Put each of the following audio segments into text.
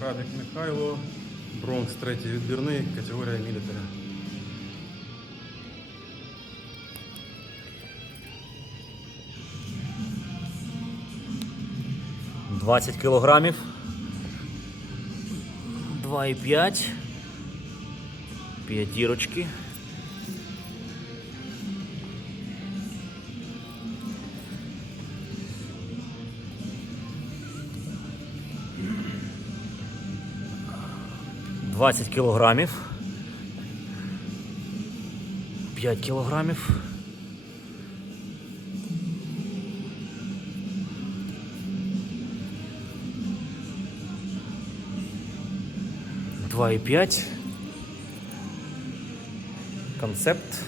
Храбік Михайло, Бронкс третій відбірний, категорія мілітаря. Двадцять кілограмів. 2,5. П'ятірочки. Двадцять кілограмів. П'ять кілограмів. Два і п'ять. Концепт.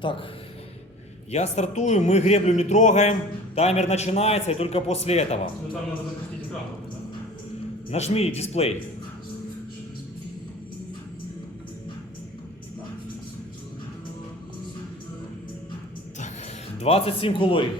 Так, я стартую, мы греблю не трогаем, таймер начинается и только после этого. Ну там надо запустить экран. да? Нажми дисплей. Так, 27 калорий.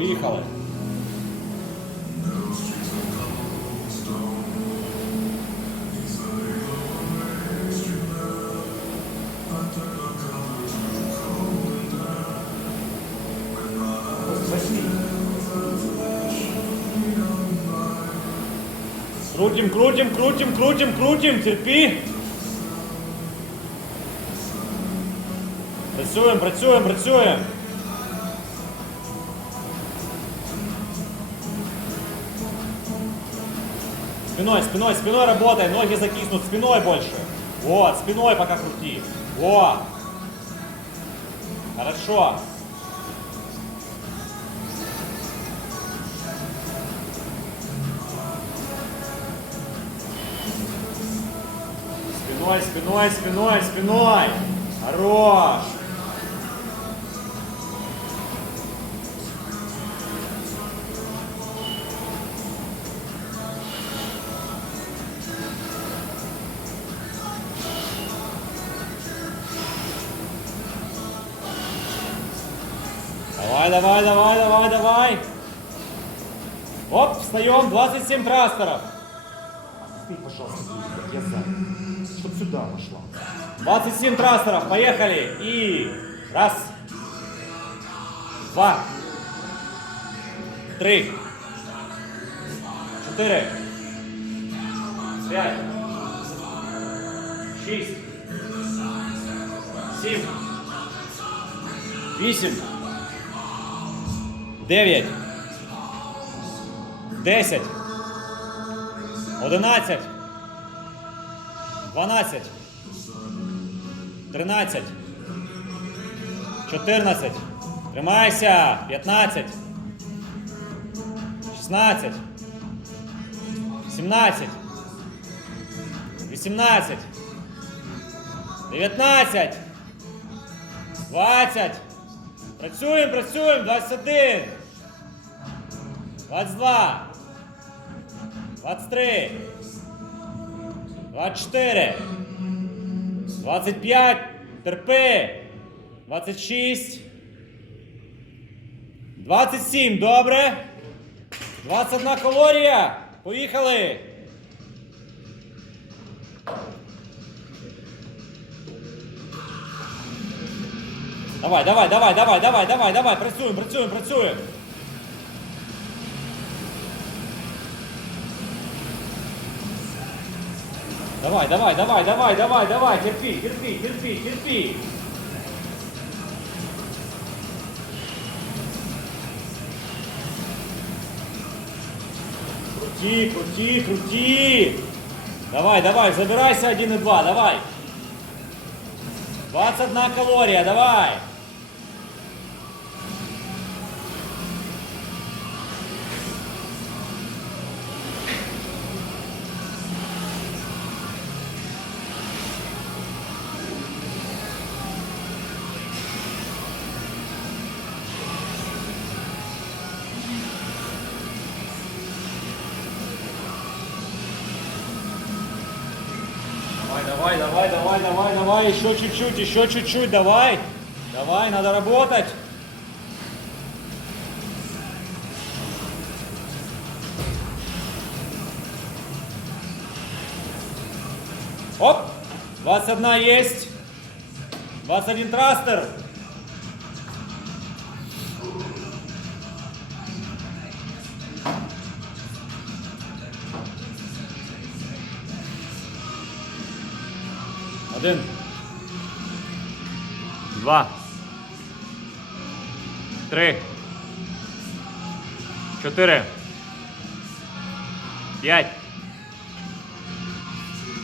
Поїхали. Крутим, крутим, крутим, крутим, крутим, терпи. Працюємо, працюємо, працюємо. Спиной, спиной, спиной работай, ноги закиснут, спиной больше. Вот, спиной пока крути. Вот. Хорошо. Спиной, спиной, спиной, спиной. Хорош. давай, давай, давай, давай. Оп, встаем, 27 трастеров. Ты, пожалуйста, я за. Чтоб сюда пошла. 27 трастеров, поехали. И раз, два, три, четыре, пять, шесть, семь, восемь, 9, 10, 11, 12, 13, 14, тримайся, 15, 16, 17, 18, 19, 20, Працюємо, працюємо, 21. 22. 23. 24. 25, терпи. 26. 27, добре. 21 калорія. Поїхали. Давай, давай, давай, давай, давай, давай, давай, працюємо, працюємо, працюємо. Давай, давай, давай, давай, давай, давай, терпи, терпи, терпи, терпи. Крути, крути, крути. Давай, давай, забирайся 1 и 2, давай. 21 калория, давай. Давай, давай, давай, давай, давай, еще чуть-чуть, еще чуть-чуть, давай. Давай, надо работать. Оп, 21 есть. 21 трастер. Один. Два. Три. Чотири. П'ять.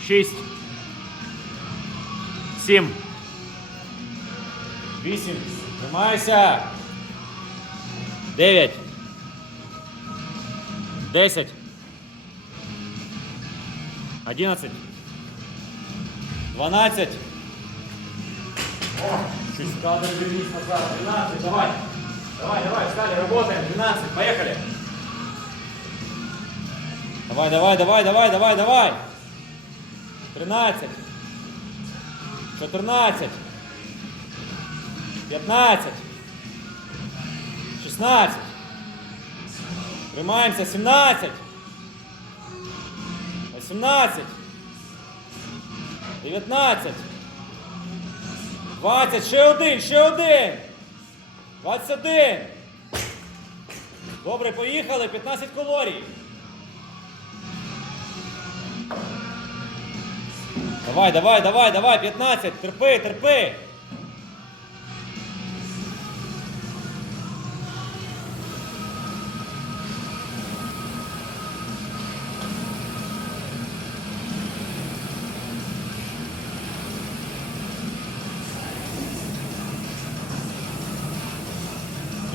Шість. Сім. Вісім. Тримайся. Дев'ять. Десять. Одинадцять. 12. О, чуть кадр вернись назад. 12, давай. Давай, давай, встали, работаем. 12, поехали. Давай, давай, давай, давай, давай, давай. 13. 14. 15. 16. Тримаємося. 17. 18. 19. 20. Ще один, ще один. 21. Добре, поїхали. 15 калорій. Давай, давай, давай, давай. 15. Терпи, терпи.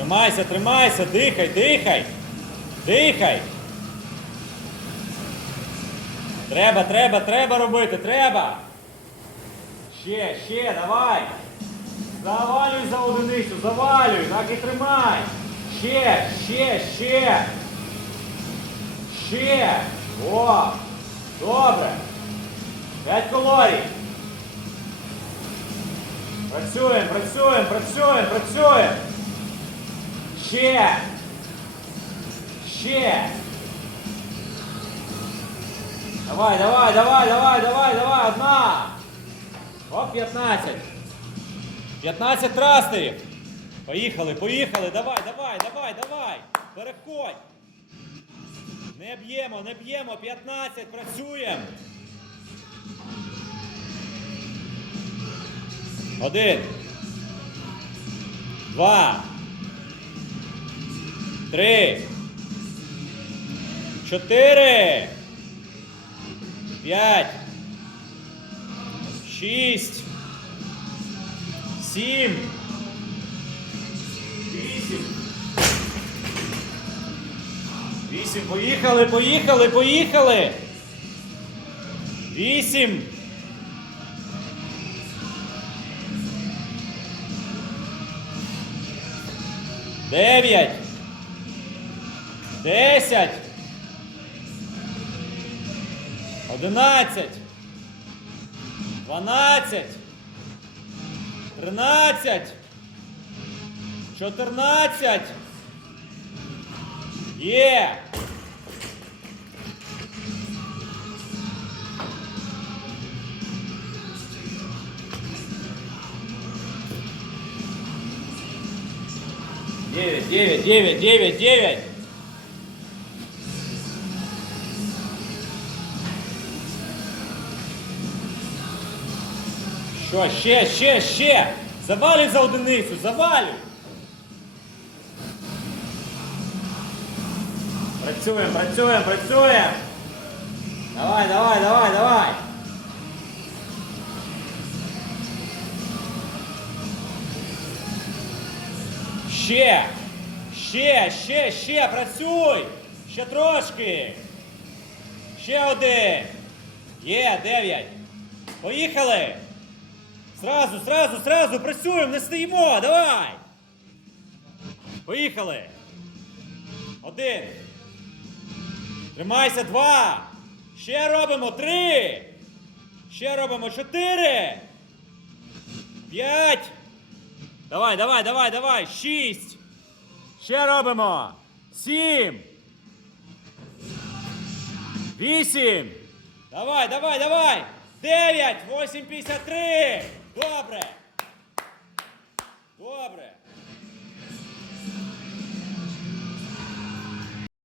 Тримайся, тримайся, дихай, дихай. Дихай. Треба, треба, треба робити, треба. Ще, ще, давай. Завалюй за одиницю, завалюй, так і тримай. Ще, ще, ще. Ще. О, добре. П'ять калорій. Працюємо, працюємо, працюємо, працюємо. Ще. Ще. Давай, давай, давай, давай, давай, давай, одна. Оп, 15. 15 трастерів. Поїхали, поїхали, давай, давай, давай, давай. Переходь. Не б'ємо, не б'ємо, 15, працюємо. Один. Два. Три. Чотири. П'ять. Шість. Сім. Вісім. Вісім. Поїхали, поїхали, поїхали. Вісім. Дев'ять. Десять. Одинадцять. Дванадцять. Тринадцять. Чотирнадцять. Є. Девять, девять, девять, девять, девять. Що, ще, ще, ще. Завалюй за одиницю, завалюй. Працюємо, працюємо, працюємо. Давай, давай, давай, давай. Ще, ще, ще, ще, працюй. Ще трошки. Ще один. Є, дев'ять. Поїхали. Сразу, сразу, сразу працюємо, не стоїмо, давай. Поїхали. Один. Тримайся, два. Ще робимо. Три. Ще робимо. Чотири. П'ять. Давай, давай, давай, давай. Шість. Ще робимо. Сім. Вісім. Давай, давай, давай. Дев'ять. Восім п'ятдесят три. Добре. Добре.